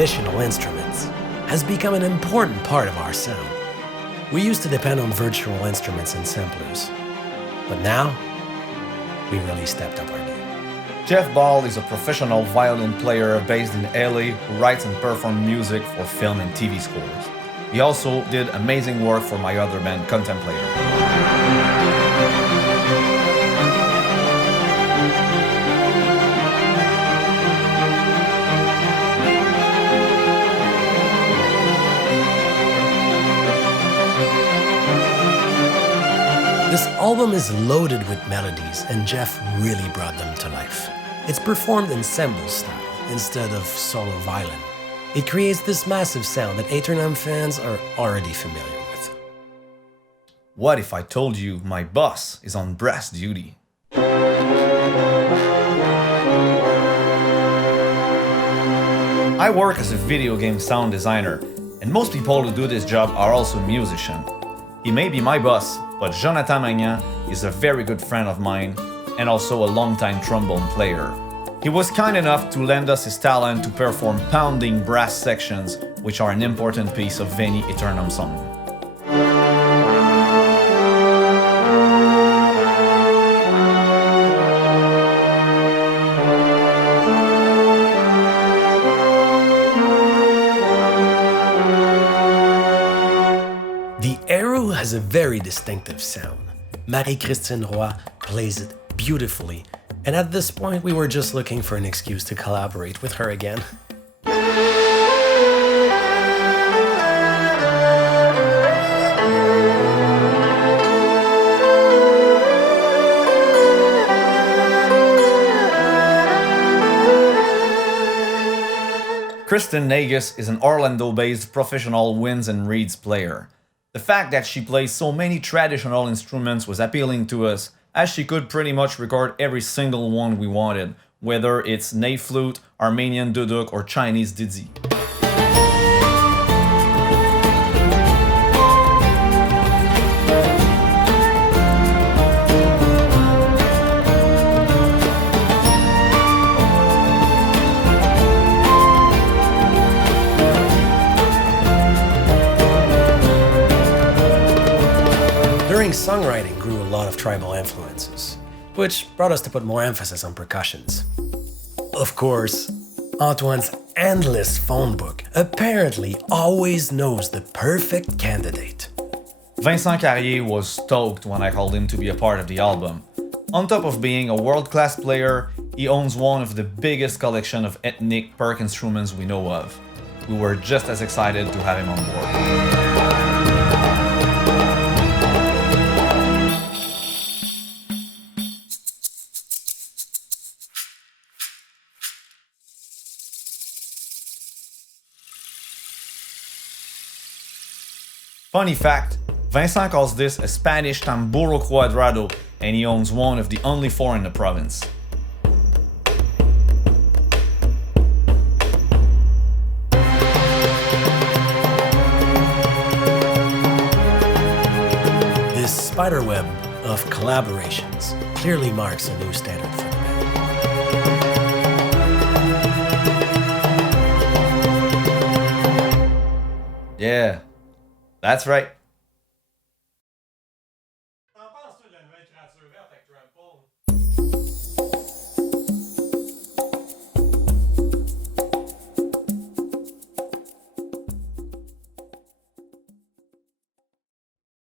traditional instruments has become an important part of our sound. We used to depend on virtual instruments and samplers, but now we really stepped up our game. Jeff Ball is a professional violin player based in LA who writes and performs music for film and TV scores. He also did amazing work for my other band, Contemplator. This album is loaded with melodies, and Jeff really brought them to life. It's performed in cymbal style instead of solo violin. It creates this massive sound that Aeternam fans are already familiar with. What if I told you my boss is on brass duty? I work as a video game sound designer, and most people who do this job are also musicians. He may be my boss, but Jonathan Magnan is a very good friend of mine and also a longtime trombone player. He was kind enough to lend us his talent to perform pounding brass sections, which are an important piece of any Aeternam song. The arrow has a very distinctive sound. Marie-Christine Roy plays it beautifully, and at this point we were just looking for an excuse to collaborate with her again. Kristen Nagus is an Orlando-based professional winds and reeds player. The fact that she plays so many traditional instruments was appealing to us, as she could pretty much record every single one we wanted, whether it's ney flute, Armenian duduk, or Chinese didzi. During songwriting grew a lot of tribal influences, which brought us to put more emphasis on percussions. Of course, Antoine's endless phone book apparently always knows the perfect candidate. Vincent Carrier was stoked when I called him to be a part of the album. On top of being a world-class player, he owns one of the biggest collection of ethnic perc instruments we know of. We were just as excited to have him on board. Funny fact, Vincent calls this a Spanish tamburo cuadrado, and he owns one of the only four in the province. This spiderweb of collaborations clearly marks a new standard for the band. Yeah, that's right.